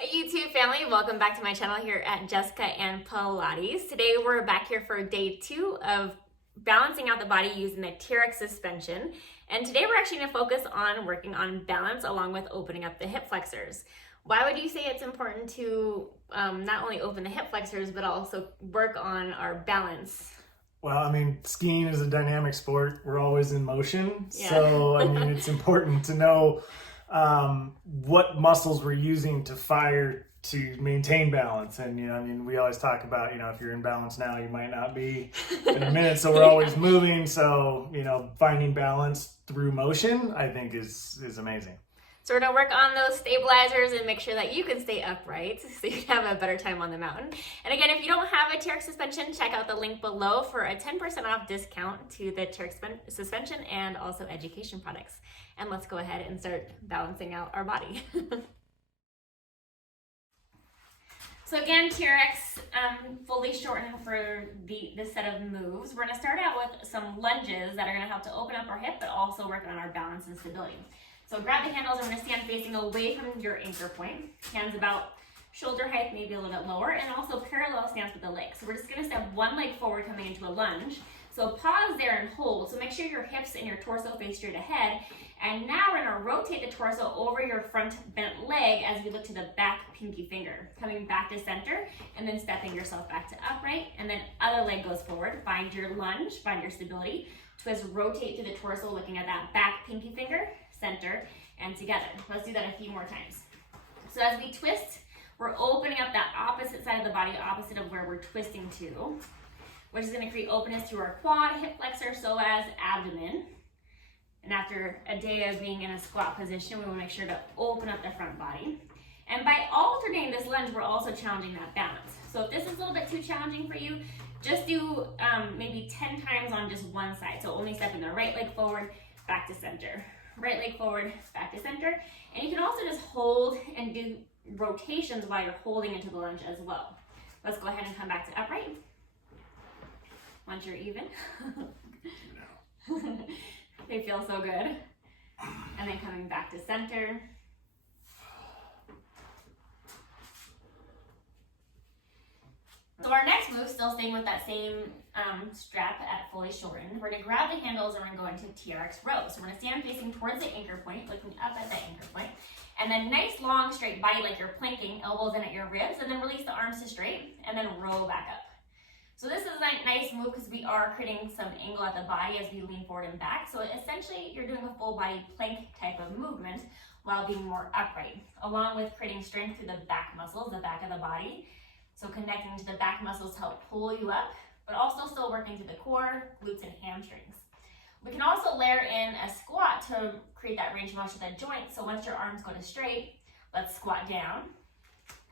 Hey YouTube family, welcome back to my channel here at Jessica and Pilates. Today we're back here for day 2 of balancing out the body using the TRX suspension. And today we're actually going to focus on working on balance along with opening up the hip flexors. Why would you say it's important to not only open the hip flexors but also work on our balance? Well, I mean, skiing is a dynamic sport. We're always in motion. Yeah. So, I mean, it's important to know what muscles we're using to fire to maintain balance. And, I mean, we always talk about, if you're in balance now, you might not be in a minute. So we're always moving. So, finding balance through motion, I think is amazing. So we're going to work on those stabilizers and make sure that you can stay upright so you can have a better time on the mountain. And again, if you don't have a TRX suspension, check out the link below for a 10% off discount to the TRX suspension and also education products. And let's go ahead and start balancing out our body. So again, TRX fully shortened for this set of moves. We're going to start out with some lunges that are going to help to open up our hip but also work on our balance and stability. So grab the handles, I'm going to stand facing away from your anchor point. Hands about shoulder height, maybe a little bit lower, and also parallel stance with the legs. So we're just going to step one leg forward coming into a lunge. So pause there and hold. So make sure your hips and your torso face straight ahead. And now we're going to rotate the torso over your front bent leg as we look to the back pinky finger. Coming back to center and then stepping yourself back to upright. And then other leg goes forward. Find your lunge, find your stability. Twist, rotate through the torso looking at that back pinky finger. Center, and together. Let's do that a few more times. So as we twist, we're opening up that opposite side of the body, opposite of where we're twisting to, which is going to create openness through our quad, hip flexor, psoas, abdomen. And after a day of being in a squat position, we want to make sure to open up the front body. And by alternating this lunge, we're also challenging that balance. So if this is a little bit too challenging for you, just do maybe 10 times on just one side. So only stepping the right leg forward, back to center. Right leg forward, back to center. And you can also just hold and do rotations while you're holding into the lunge as well. Let's go ahead and come back to upright. Once you're even. They feel so good. And then coming back to center. So our next move, still staying with that same strap at fully shortened, we're going to grab the handles and we're going to go into TRX Rows. So we're going to stand facing towards the anchor point, looking up at the anchor point, and then nice long straight body like you're planking, elbows in at your ribs, and then release the arms to straight, and then roll back up. So this is a nice move because we are creating some angle at the body as we lean forward and back. So essentially you're doing a full body plank type of movement while being more upright, along with creating strength through the back muscles, the back of the body. So connecting to the back muscles to help pull you up, but also still working to the core, glutes, and hamstrings. We can also layer in a squat to create that range of motion of the joint. So once your arms go to straight, let's squat down,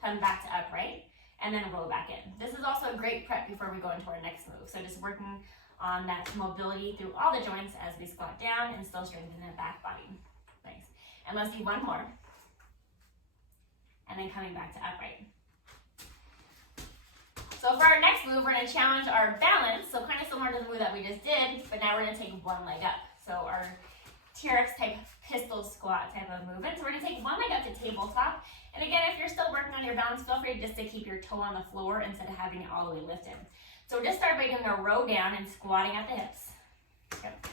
come back to upright, and then roll back in. This is also a great prep before we go into our next move. So just working on that mobility through all the joints as we squat down and still strengthening the back body. Thanks. And let's do one more. And then coming back to upright. So for our next move, we're going to challenge our balance. So kind of similar to the move that we just did, but now we're going to take one leg up. So our TRX type pistol squat type of movement. So we're going to take one leg up to tabletop. And again, if you're still working on your balance, feel free just to keep your toe on the floor instead of having it all the way lifted. So just start by doing a row down and squatting at the hips. Yep.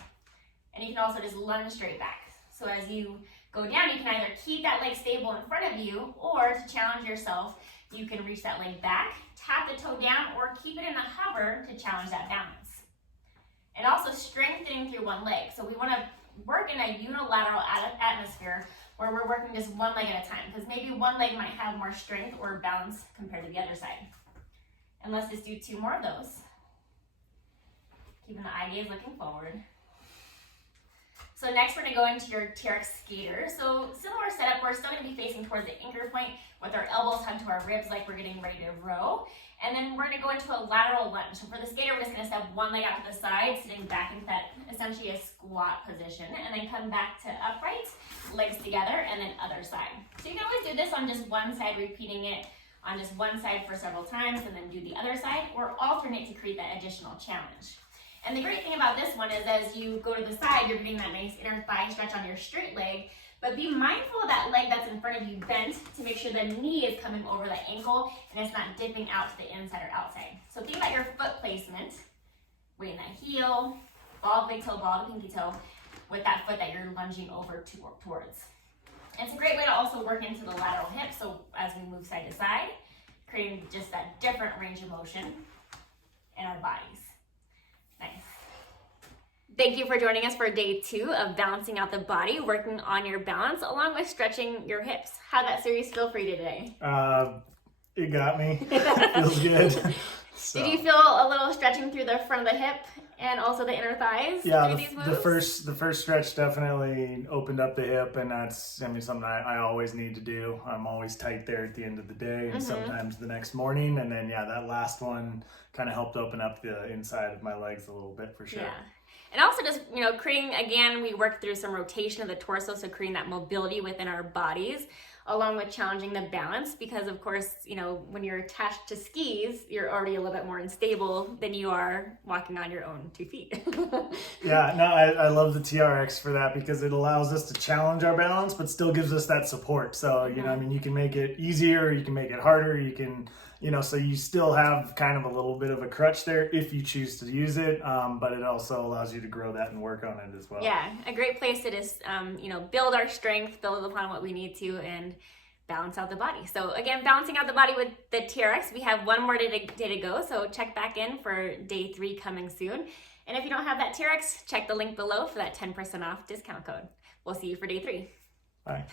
And you can also just lunge straight back. So as you go down, you can either keep that leg stable in front of you, or to challenge yourself, you can reach that leg back, tap the toe down, or keep it in a hover to challenge that balance. And also strengthening through one leg. So we want to work in a unilateral atmosphere where we're working just one leg at a time, because maybe one leg might have more strength or balance compared to the other side. And let's just do 2 more of those. Keeping the eye gaze looking forward. So next we're going to go into your TRX skater. So similar setup, we're still going to be facing towards the anchor point with our elbows hugged to our ribs like we're getting ready to row. And then we're going to go into a lateral lunge. So for the skater, we're just going to step one leg out to the side, sitting back into that essentially a squat position, and then come back to upright, legs together, and then other side. So you can always do this on just one side, repeating it on just one side for several times, and then do the other side, or alternate to create that additional challenge. And the great thing about this one is as you go to the side, you're getting that nice inner thigh stretch on your straight leg, But be mindful of that leg that's in front of you bent to make sure the knee is coming over the ankle and it's not dipping out to the inside or outside. So think about your foot placement, weighting that heel, ball of big toe, ball of pinky toe, with that foot that you're lunging over towards. And it's a great way to also work into the lateral hip, so as we move side to side, creating just that different range of motion in our bodies. Nice. Thank you for joining us for day 2 of balancing out the body, working on your balance, along with stretching your hips. How'd that series feel for you today? It got me. Feels good. So. Did you feel a little stretching through the front of the hip and also the inner thighs through these moves? The first stretch definitely opened up the hip, and that's something I always need to do. I'm always tight there at the end of the day, and sometimes the next morning. And then that last one kind of helped open up the inside of my legs a little bit for sure. Yeah. And also just, creating, again, we worked through some rotation of the torso, so creating that mobility within our bodies, along with challenging the balance, because of course, when you're attached to skis, you're already a little bit more unstable than you are walking on your own 2 feet. I love the TRX for that, because it allows us to challenge our balance, but still gives us that support. So, you can make it easier, you can make it harder, you can, so you still have kind of a little bit of a crutch there if you choose to use it, but it also allows you to grow that and work on it as well. Yeah, a great place to just, build our strength, build upon what we need to, and balance out the body. So again, balancing out the body with the TRX, we have one more day to go, so check back in for day 3 coming soon. And if you don't have that TRX, check the link below for that 10% off discount code. We'll see you for day 3. Bye.